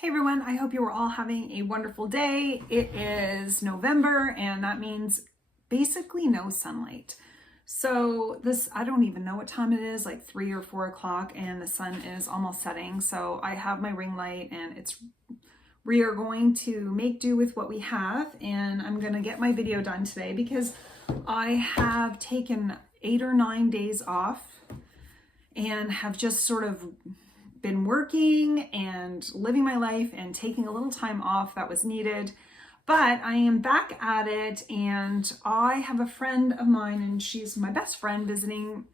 Hey everyone, I hope you are all having a wonderful day. It is November and that means basically no sunlight. So I don't even know what time it is, like 3 or 4 o'clock, and the sun is almost setting. So I have my ring light and we are going to make do with what we have, and I'm gonna get my video done today because I have taken 8 or 9 days off and have just sort of been working and living my life and taking a little time off that was needed. But I am back at it, and I have a friend of mine, and she's my best friend, visiting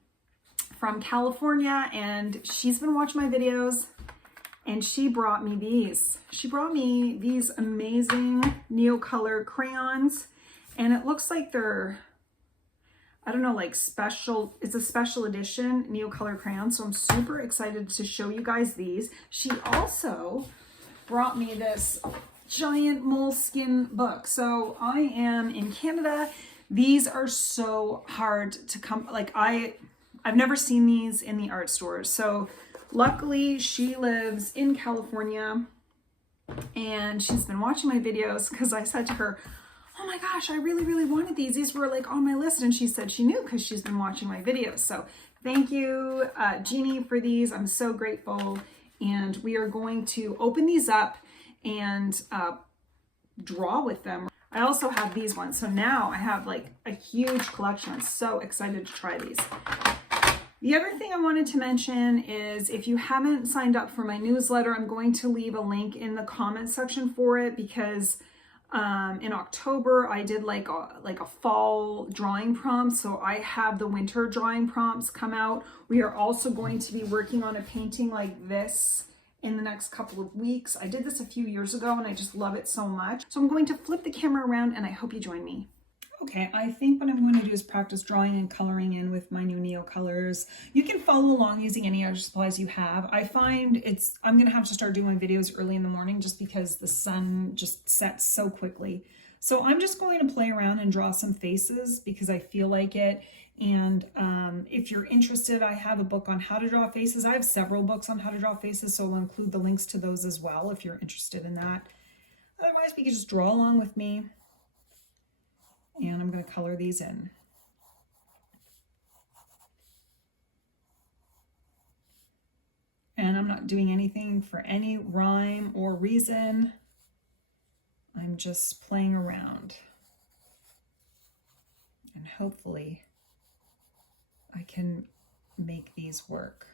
from California, and she's been watching my videos, and she brought me these. She brought me these amazing Neocolor crayons, and it looks like they're, I don't know, like special, it's a special edition Neocolor crayon. So I'm super excited to show you guys these. She also brought me this giant moleskin book. So I am in Canada. These are so hard to come, like I've never seen these in the art stores. So luckily she lives in California and she's been watching my videos, because I said to her, oh my gosh, I really wanted these. These were like on my list. And she said she knew because she's been watching my videos. So thank you, Jeannie, for these. I'm so grateful. And we are going to open these up and draw with them. I also have these ones. So now I have like a huge collection. I'm so excited to try these. The other thing I wanted to mention is, if you haven't signed up for my newsletter, I'm going to leave a link in the comment section for it, because in October I did like a fall drawing prompt. So I have the winter drawing prompts come out. We are also going to be working on a painting like this in the next couple of weeks. I did this a few years ago and I just love it so much. So I'm going to flip the camera around and I hope you join me. Okay, I think what I'm going to do is practice drawing and coloring in with my new Neocolors. You can follow along using any other supplies you have. I find I'm going to have to start doing my videos early in the morning just because the sun just sets so quickly. So I'm just going to play around and draw some faces because I feel like it. And if you're interested, I have a book on how to draw faces. I have several books on how to draw faces, so I'll include the links to those as well if you're interested in that. Otherwise, we can just draw along with me. And I'm going to color these in. And I'm not doing anything for any rhyme or reason. I'm just playing around. And hopefully I can make these work.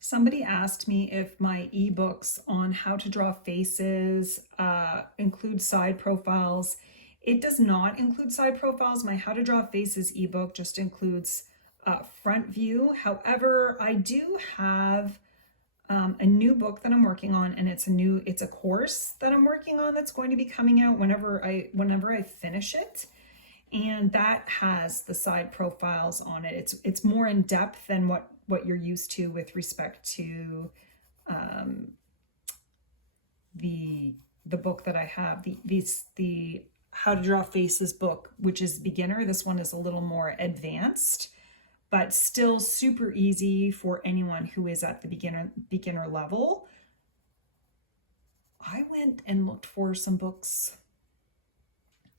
Somebody asked me if my ebooks on how to draw faces include side profiles. It does not include side profiles. My How to Draw Faces ebook just includes front view. However, I do have a new book that I'm working on, and it's a course that I'm working on that's going to be coming out whenever I finish it. And that has the side profiles on it. It's more in depth than what you're used to with respect to the book that I have, the How to Draw Faces book, which is beginner. This one is a little more advanced, but still super easy for anyone who is at the beginner level. I went and looked for some books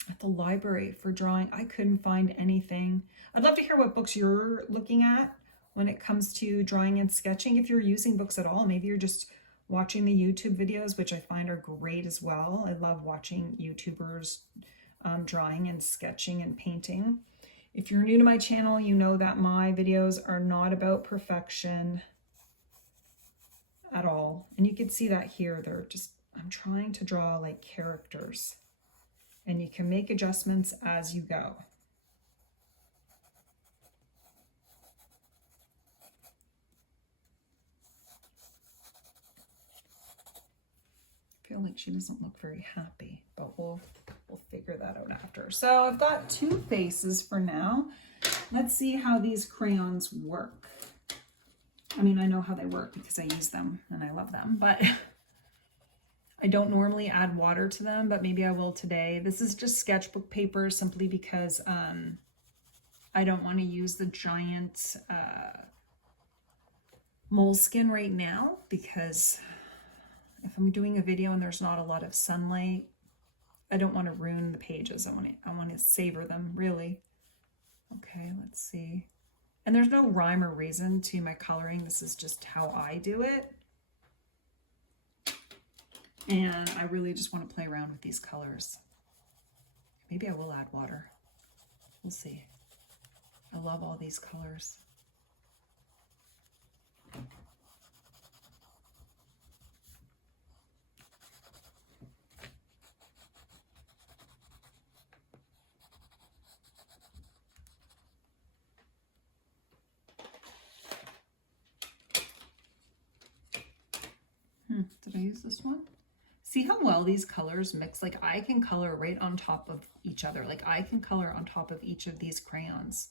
at the library for drawing. I couldn't find anything. I'd love to hear what books you're looking at when it comes to drawing and sketching. If you're using books at all, maybe you're just watching the YouTube videos, which I find are great as well. I love watching YouTubers drawing and sketching and painting. If you're new to my channel, you know that my videos are not about perfection at all. And you can see that here. I'm trying to draw like characters, and you can make adjustments as you go. I feel like she doesn't look very happy, but we'll figure that out after. So I've got 2 faces for now. Let's see how these crayons work. I mean, I know how they work because I use them and I love them, but I don't normally add water to them, but maybe I will today. This is just sketchbook paper simply because I don't want to use the giant moleskin right now, because if I'm doing a video and there's not a lot of sunlight, I don't want to ruin the pages. I want to savor them, really. Okay, let's see. And there's no rhyme or reason to my coloring. This is just how I do it. And I really just want to play around with these colors. Maybe I will add water. We'll see. I love all these colors. Did I use this one? See how well these colors mix? Like I can color right on top of each other. Like I can color on top of each of these crayons.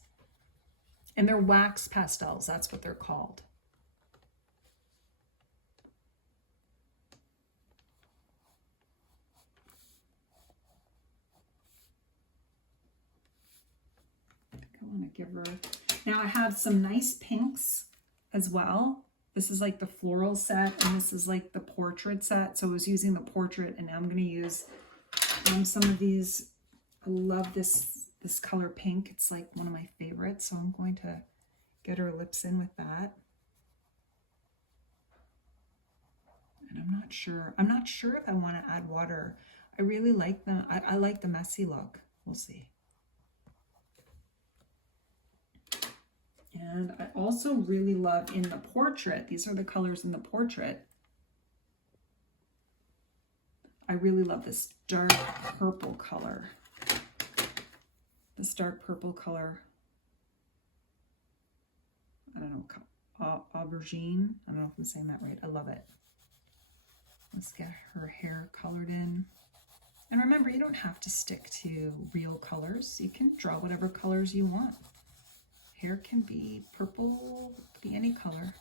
And they're wax pastels, that's what they're called. I think I want to give her, now I have some nice pinks as well. This is like the floral set, and this is like the portrait set. So I was using the portrait, and now I'm going to use some of these. I love this color pink. It's like one of my favorites. So I'm going to get her lips in with that. And I'm not sure if I want to add water. I really like them. I like the messy look. We'll see. And I also really love in the portrait, these are the colors in the portrait. I really love this dark purple color. This dark purple color. I don't know, aubergine. I don't know if I'm saying that right. I love it. Let's get her hair colored in. And remember, you don't have to stick to real colors. You can draw whatever colors you want. Hair can be purple, it could be any color.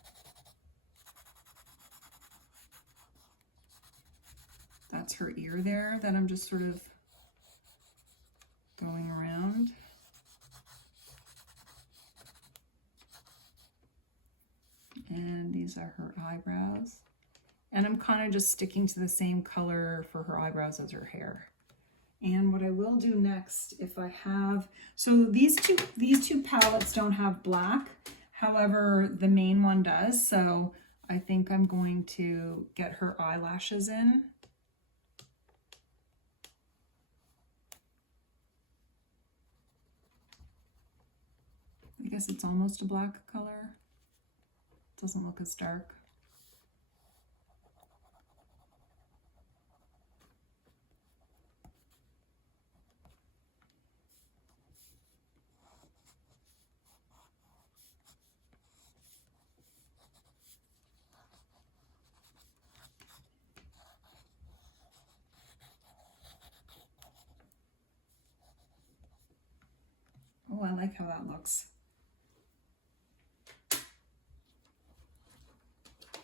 That's her ear there that I'm just sort of going around. And these are her eyebrows. And I'm kind of just sticking to the same color for her eyebrows as her hair. And what I will do next, if I have, so these two palettes don't have black. However, the main one does. So I think I'm going to get her eyelashes in. I guess it's almost a black color. It doesn't look as dark. Oh, I like how that looks.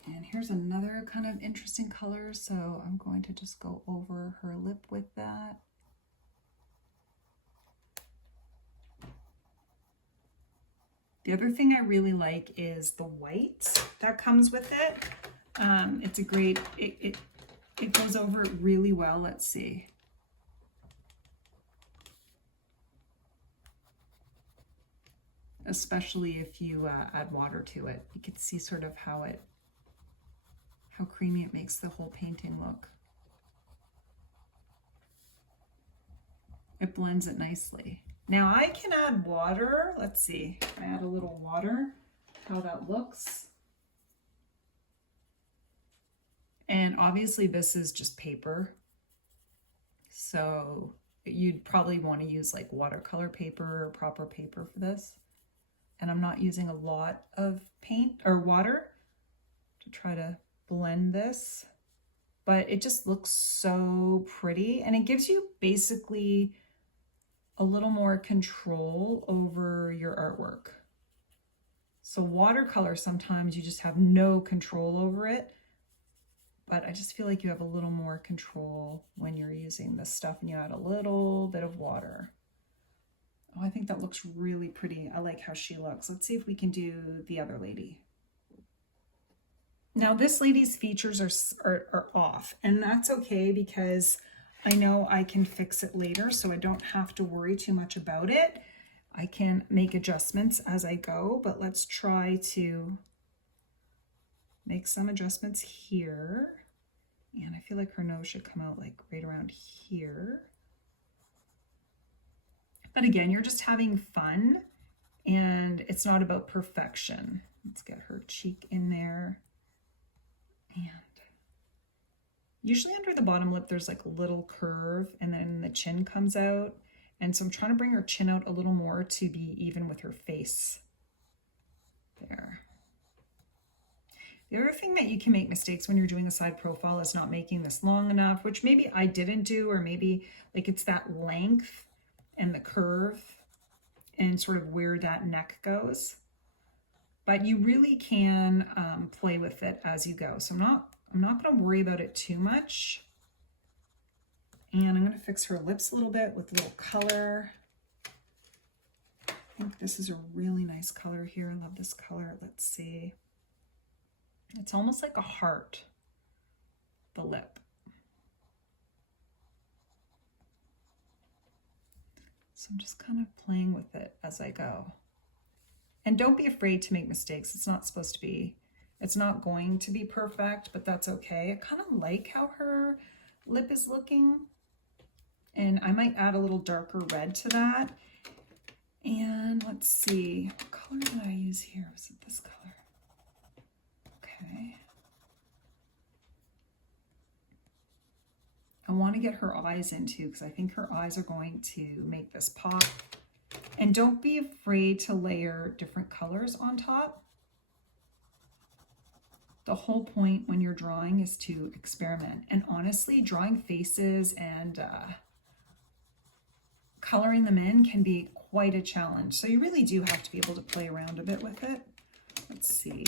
And here's another kind of interesting color, so I'm going to just go over her lip with that. The other thing I really like is the white that comes with it. It's a great, it goes over really well. Let's see. Especially if you add water to it. You can see sort of how creamy it makes the whole painting look. It blends it nicely. Now I can add water. Let's see, I add a little water, how that looks. And obviously this is just paper. So you'd probably want to use like watercolor paper or proper paper for this. And I'm not using a lot of paint or water to try to blend this, but it just looks so pretty, and it gives you basically a little more control over your artwork. So watercolor, sometimes you just have no control over it, but I just feel like you have a little more control when you're using this stuff and you add a little bit of water. Oh, I think that looks really pretty. I like how she looks. Let's see if we can do the other lady. Now this lady's features are off, and that's okay because I know I can fix it later, so I don't have to worry too much about it. I can make adjustments as I go, but let's try to make some adjustments here. And I feel like her nose should come out like right around here. But again, you're just having fun and it's not about perfection. Let's get her cheek in there. And usually under the bottom lip, there's like a little curve and then the chin comes out. And so I'm trying to bring her chin out a little more to be even with her face. There. The other thing that you can make mistakes when you're doing a side profile is not making this long enough, which maybe I didn't do, or maybe like it's that length and the curve and sort of where that neck goes. But you really can play with it as you go. So I'm not going to worry about it too much. And I'm going to fix her lips a little bit with a little color. I think this is a really nice color here. I love this color. Let's see. It's almost like a heart, the lip. So I'm just kind of playing with it as I go. And don't be afraid to make mistakes. It's not supposed to be, it's not going to be perfect, but that's okay. I kind of like how her lip is looking. And I might add a little darker red to that. And let's see, what color did I use here? Was it this color? Okay. I want to get her eyes in too, because I think her eyes are going to make this pop. And don't be afraid to layer different colors on top. The whole point when you're drawing is to experiment. And honestly, drawing faces and coloring them in can be quite a challenge. So you really do have to be able to play around a bit with it. Let's see.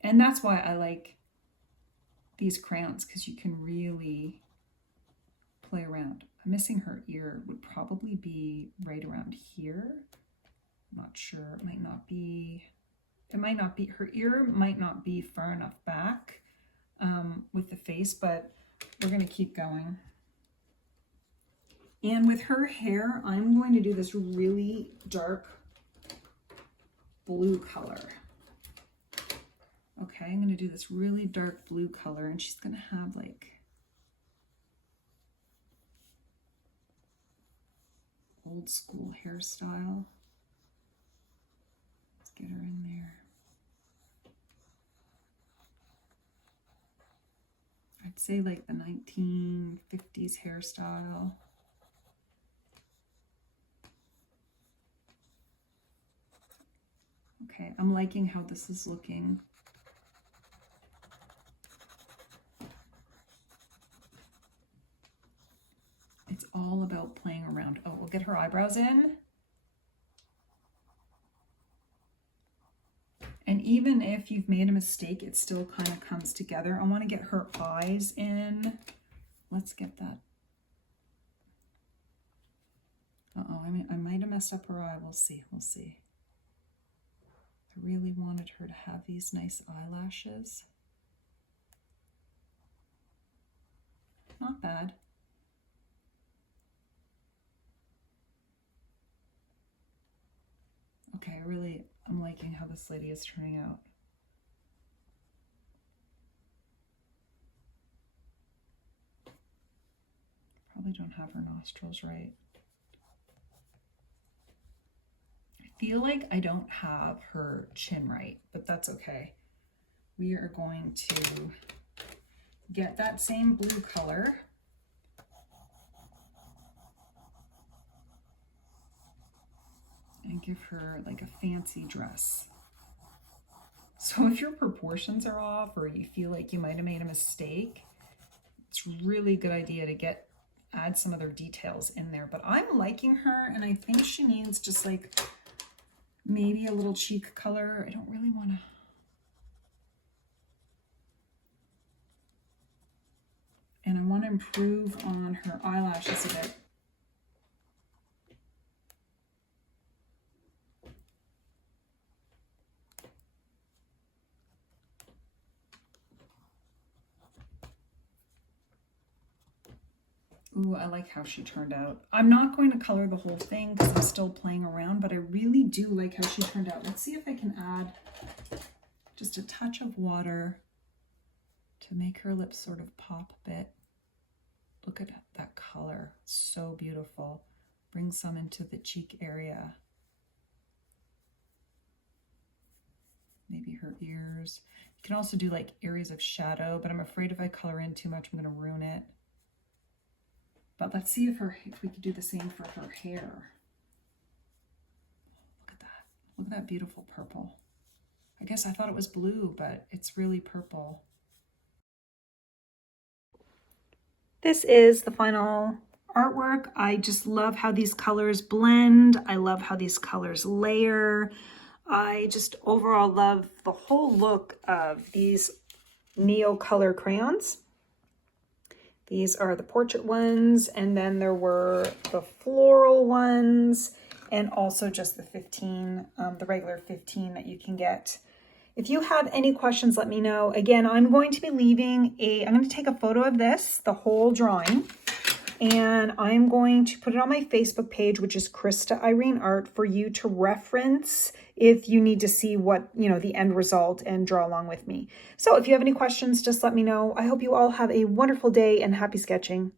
And that's why I like these crayons, because you can really play around. I'm missing her ear. Would probably be right around here. I'm not sure. It might not be, her ear might not be far enough back with the face, but we're going to keep going. And with her hair, I'm going to do this really dark blue color. Okay, I'm going to do this really dark blue color, and she's going to have like old school hairstyle. Let's get her in there. I'd say like the 1950s hairstyle. Okay, I'm liking how this is looking. It's all about playing around. Oh, we'll get her eyebrows in. And even if you've made a mistake, it still kind of comes together. I want to get her eyes in. Let's get that. Uh-oh, I might have messed up her eye. We'll see, we'll see. I really wanted her to have these nice eyelashes. Not bad. Okay, I'm liking how this lady is turning out. Probably don't have her nostrils right. I feel like I don't have her chin right, but that's okay. We are going to get that same blue color. And give her like a fancy dress. So if your proportions are off or you feel like you might have made a mistake, it's really a good idea to add some other details in there. But I'm liking her, and I think she needs just like maybe a little cheek color. I don't really want to. And I want to improve on her eyelashes a bit. Ooh, I like how she turned out. I'm not going to color the whole thing because I'm still playing around, but I really do like how she turned out. Let's see if I can add just a touch of water to make her lips sort of pop a bit. Look at that color, it's so beautiful. Bring some into the cheek area. Maybe her ears. You can also do like areas of shadow, but I'm afraid if I color in too much, I'm gonna ruin it. But let's see if we could do the same for her hair. Look at that. Look at that beautiful purple. I guess I thought it was blue, but it's really purple. This is the final artwork. I just love how these colors blend. I love how these colors layer. I just overall love the whole look of these Neocolor crayons. These are the portrait ones, and then there were the floral ones, and also just the 15, the regular 15 that you can get. If you have any questions, let me know. Again, I'm going to be leaving I'm going to take a photo of this, the whole drawing, and I'm going to put it on my Facebook page, which is Krista Irene Art, for you to reference if you need to see what, the end result and draw along with me. So if you have any questions, just let me know. I hope you all have a wonderful day and happy sketching.